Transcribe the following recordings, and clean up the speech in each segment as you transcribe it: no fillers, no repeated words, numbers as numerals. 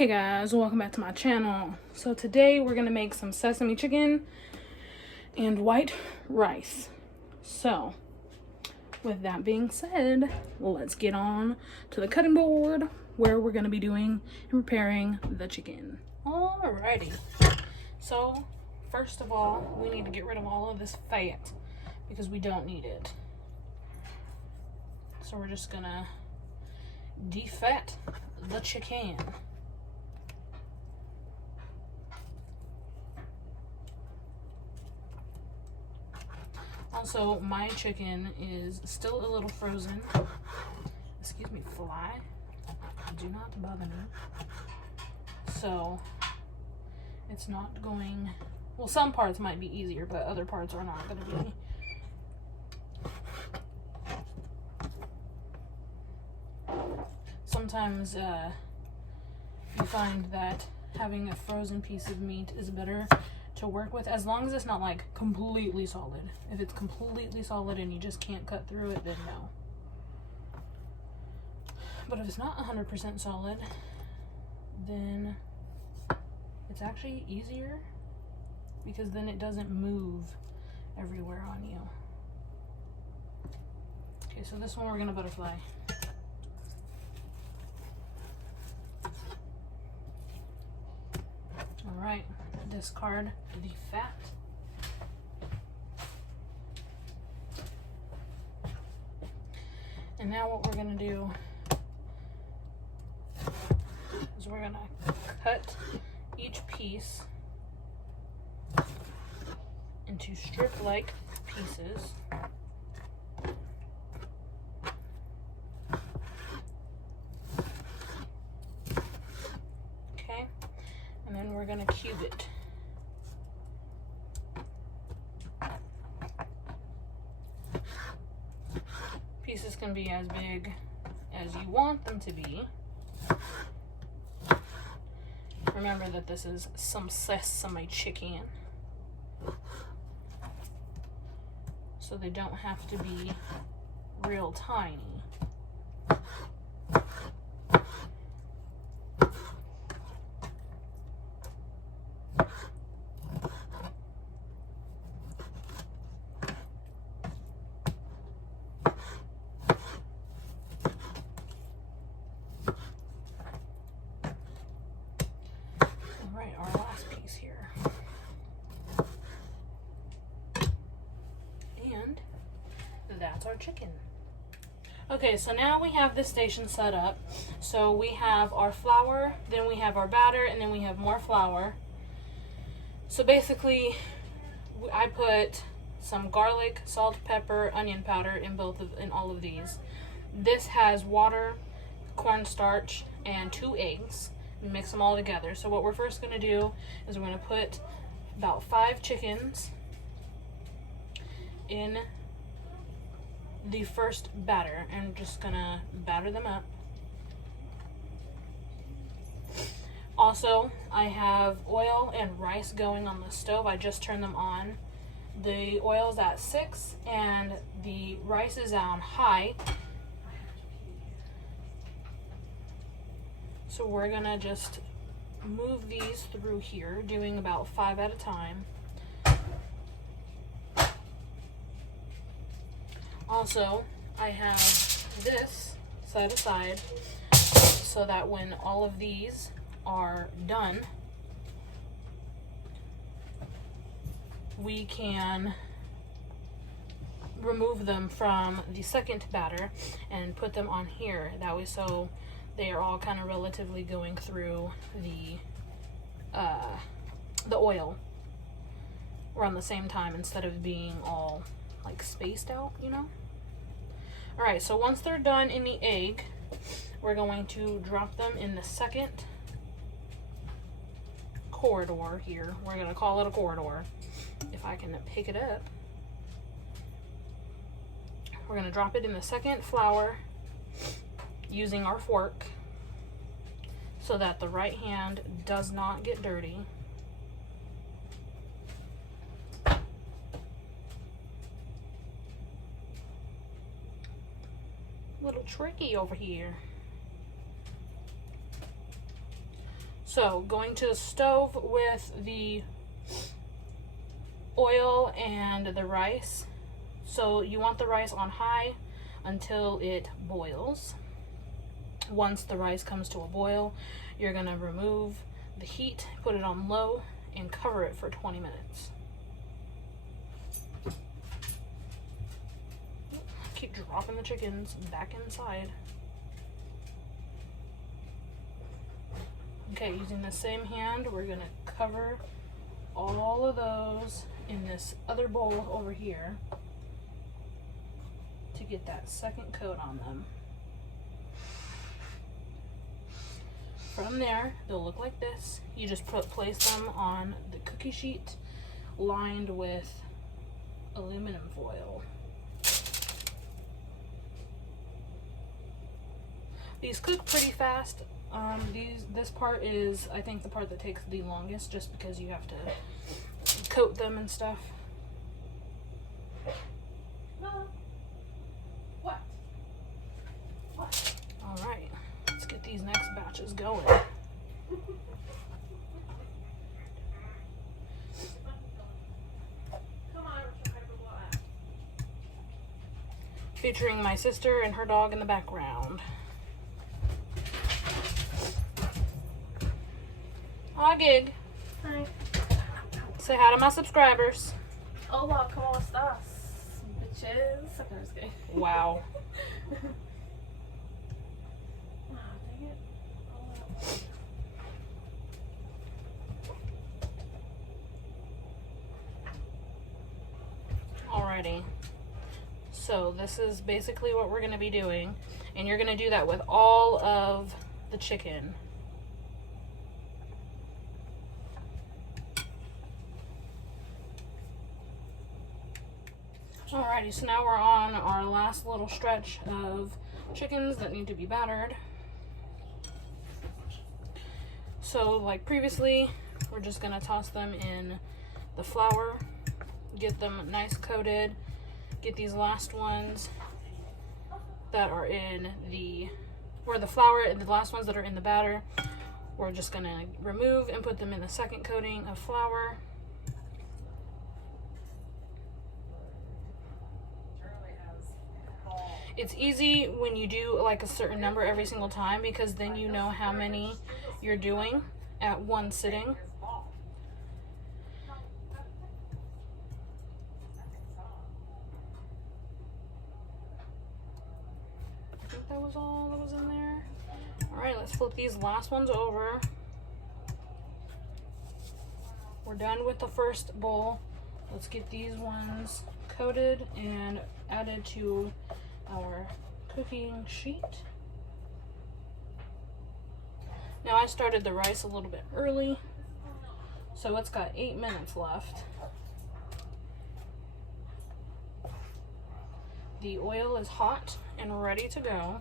Hey guys, welcome back to my channel. So today we're gonna make some sesame chicken and white rice. So with that being said, let's get on to the cutting board where we're gonna be doing and preparing the chicken. Alrighty, so first of all, we need to get rid of all of this fat because we don't need it. So we're just gonna defat the chicken. Also, my chicken is still a little frozen. Excuse me, fly. Do not bother me. So, it's not going... Well, some parts might be easier, but other parts are not going to be. Sometimes you find that having a frozen piece of meat is better to work with, as long as it's not like completely solid. If it's completely solid and you just can't cut through it, then no. But if it's not 100% solid, then it's actually easier because then it doesn't move everywhere on you. Okay, so this one we're gonna butterfly. All right, discard the fat. And now what we're gonna do is we're gonna cut each piece into strip-like pieces. Okay, and then we're gonna cube it. Pieces can be as big as you want them to be. Remember that this is some sesame chicken, so they don't have to be real tiny. Our last piece here. And that's our chicken. Okay, so now we have this station set up. So we have our flour, then we have our batter, and then we have more flour. So basically, I put some garlic, salt, pepper, onion powder in all of these. This has water, cornstarch, and 2 eggs. Mix them all together. So what we're first going to do is we're going to put about 5 chickens in the first batter, and just going to batter them up. Also, I have oil and rice going on the stove. I just turned them on. The oil's at 6 and the rice is on high. So we're gonna just move these through here, doing about 5 at a time. Also, I have this set aside so that when all of these are done, we can remove them from the second batter and put them on here. That way, so they are all kind of relatively going through the oil around the same time instead of being all like spaced out, you know? Alright, so once they're done in the egg, we're going to drop them in the second corridor here. We're going to call it a corridor, if I can pick it up. We're going to drop it in the second flour using our fork so that the right hand does not get dirty. Little tricky over here. So going to the stove with the oil and the rice. So you want the rice on high until it boils. Once the rice comes to a boil, you're gonna remove the heat, put it on low, and cover it for 20 minutes. Keep dropping the chickens back inside. Okay, using the same hand, we're gonna cover all of those in this other bowl over here to get that second coat on them. From there, they'll look like this. You just place them on the cookie sheet lined with aluminum foil. These cook pretty fast. This part is, I think, the part that takes the longest, just because you have to coat them and stuff. What? All right, let's get these next batches going. Featuring my sister and her dog in the background. Hi, Gig. Hi. Say hi to my subscribers. Hola, ¿cómo estás, bitches? Okay, I'm just kidding. Wow. Ah, dang it. Alrighty. So this is basically what we're going to be doing. And you're going to do that with all of the chicken. Alrighty, so now we're on our last little stretch of chickens that need to be battered. So like previously, we're just going to toss them in the flour, get them nice coated, get these last ones that are in the flour and the last ones that are in the batter, we're just going to remove and put them in the second coating of flour. It's easy when you do like a certain number every single time, because then you know how many you're doing at one sitting. I think that was all that was in there. Alright, let's flip these last ones over. We're done with the first bowl. Let's get these ones coated and added to our cooking sheet. Now I started the rice a little bit early, so it's got 8 minutes left. The oil is hot and ready to go.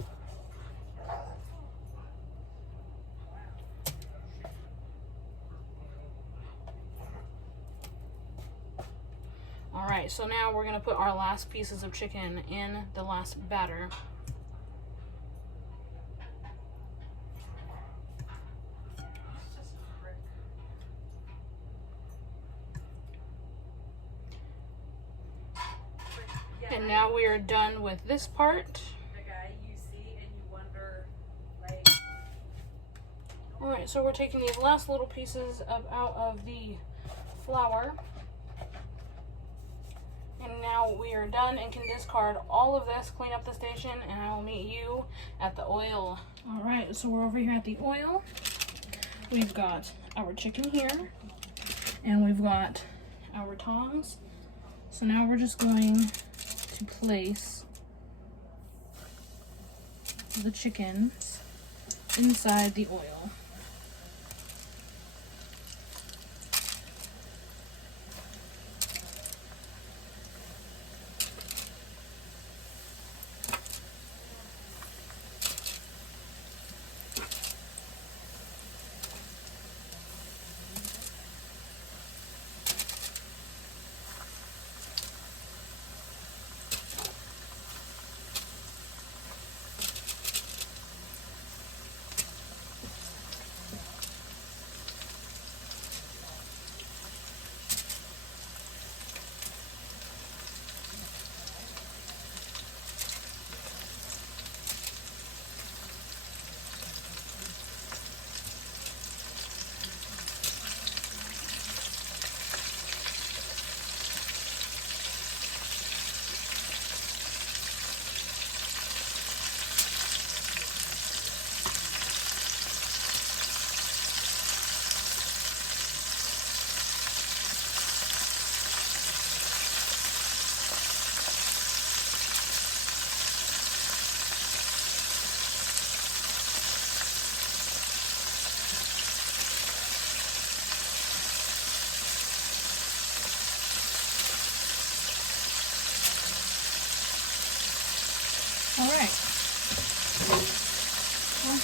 Alright, so now we're going to put our last pieces of chicken in the last batter. And now we are done with this part. Alright, so we're taking these last little pieces out of the flour. And now we are done and can discard all of this, clean up the station, and I will meet you at the oil. Alright, so we're over here at the oil. We've got our chicken here, and we've got our tongs. So now we're just going to place the chickens inside the oil.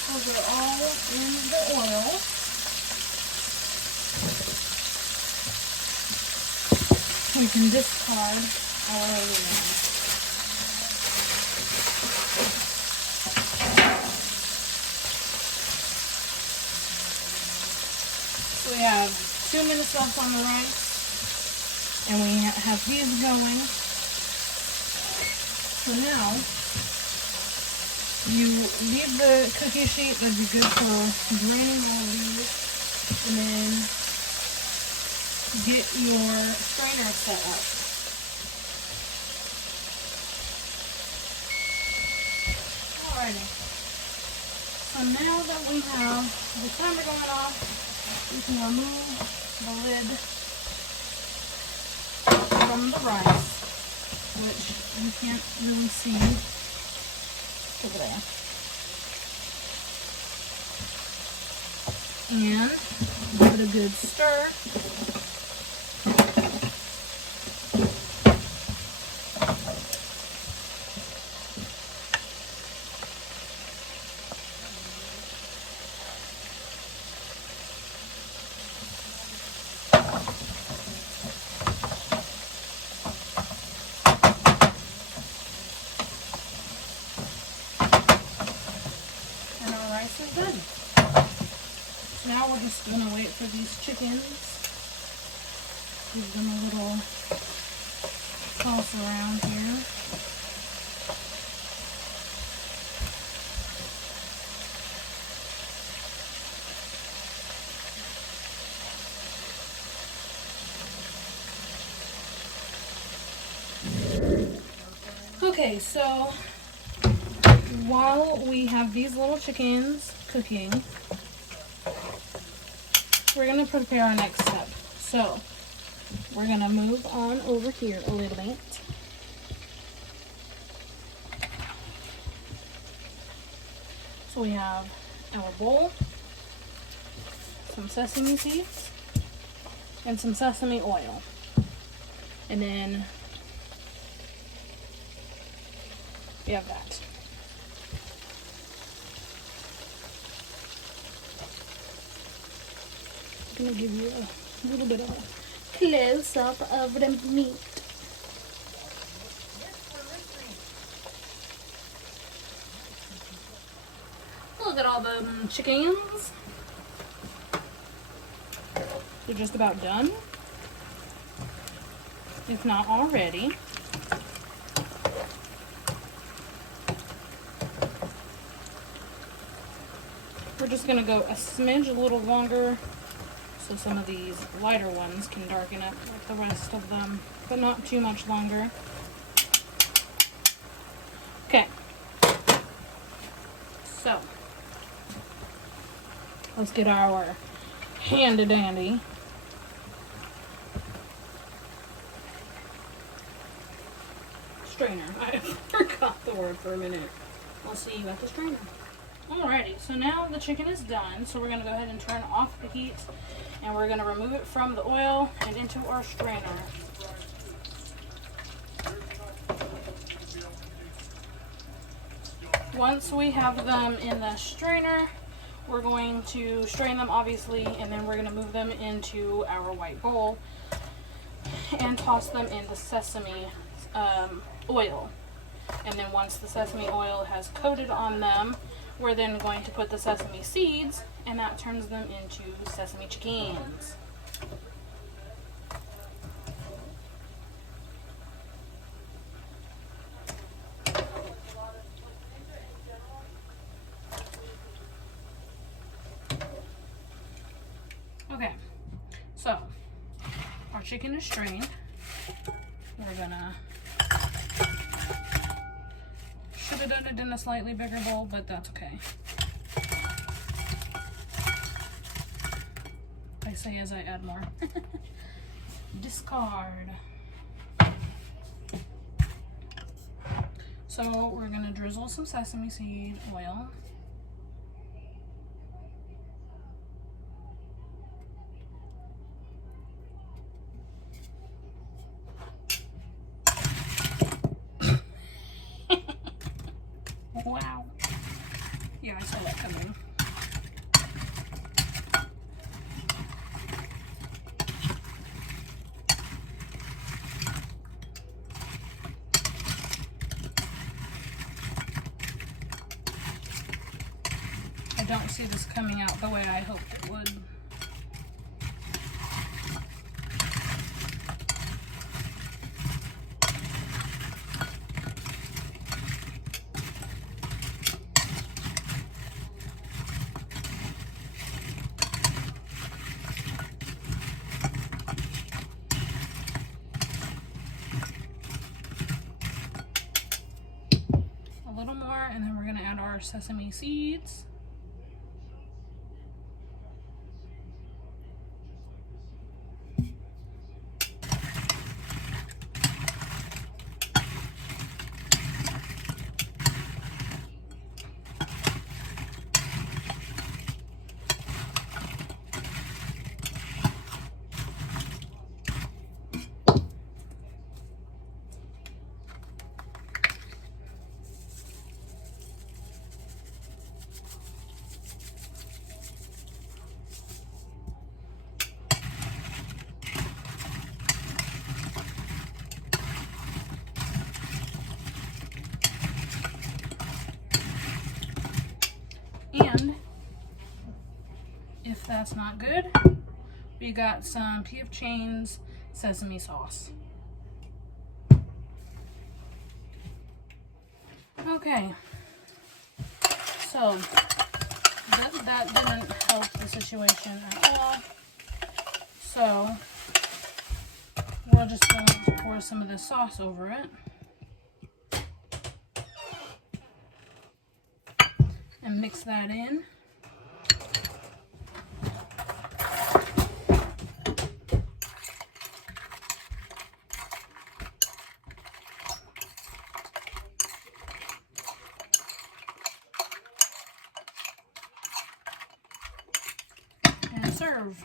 those are all in the oil. We can discard our oil. So we have 2 minutes left on the rice, and we have these going. So now, you leave the cookie sheet, that'd be good for draining all of these, and then get your strainer set up. Alrighty. So now that we have the timer going off, we can remove the lid from the rice, which you can't really see over there. And give it a good stir. Is done. So now we're just going to wait for these chickens. Give them a little toss around here. Okay, so while we have these little chickens cooking, we're going to prepare our next step. So we're going to move on over here a little bit. So we have our bowl, some sesame seeds, and some sesame oil. And then we have that. I'm going to give you a little bit of a close-up of the meat. Look at all the chickens. They're just about done, if not already. We're just going to go a smidge a little longer so some of these lighter ones can darken up like the rest of them, but not too much longer. Okay, so let's get our handy dandy strainer. I forgot the word for a minute. I'll see you at the strainer. Alrighty, so now the chicken is done, so we're going to go ahead and turn off the heat, and we're going to remove it from the oil and into our strainer. Once we have them in the strainer, we're going to strain them obviously, and then we're going to move them into our white bowl and toss them in the sesame oil. And then once the sesame oil has coated on them, we're then going to put the sesame seeds, and that turns them into sesame chickens. Okay, so our chicken is strained. We're gonna should have done it in a slightly bigger bowl, but that's okay. I say as I add more. Discard. So we're gonna drizzle some sesame seed oil. Yeah, I saw that coming. I don't see this coming out the way I hoped it would. A little more, and then we're gonna add our sesame seeds. And if that's not good, we got some P.F. Chang's sesame sauce. Okay, so that didn't help the situation at all. So we're just going to pour some of this sauce over it and mix that in. And serve.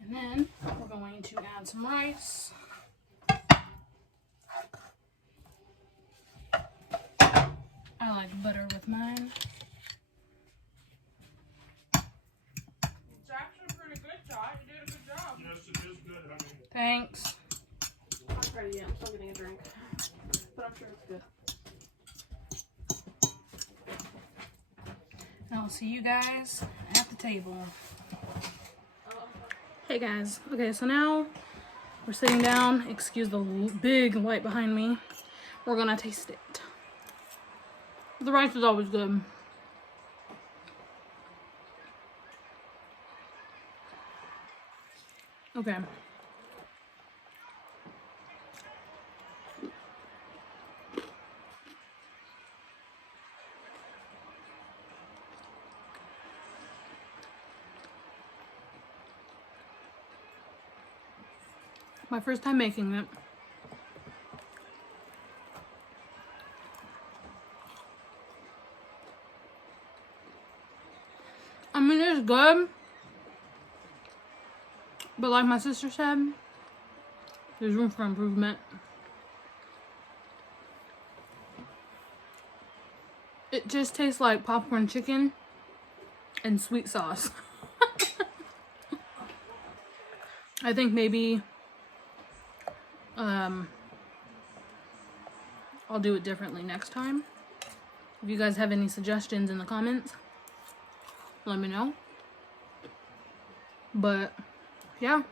And then we're going to add some rice. I like butter with mine. It's actually a pretty good shot. You did a good job. Yes, it is good, honey. Thanks. I'm not ready yet. I'm still getting a drink. But I'm sure it's good. And I'll see you guys at the table. Hey guys, okay, so now we're sitting down. Excuse the big light behind me. We're gonna taste it. The rice is always good. Okay. My first time making it. I mean, it's good. But like my sister said, there's room for improvement. It just tastes like popcorn chicken and sweet sauce. I think maybe I'll do it differently next time. If you guys have any suggestions in the comments, let me know. But yeah,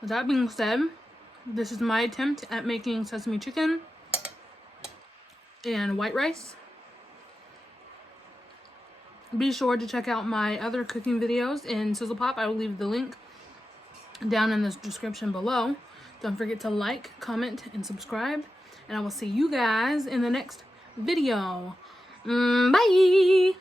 with that being said, this is my attempt at making sesame chicken and white rice. Be sure to check out my other cooking videos in Sizzle Pop. I will leave the link down in the description below. Don't forget to like, comment, and subscribe. And I will see you guys in the next video. Bye!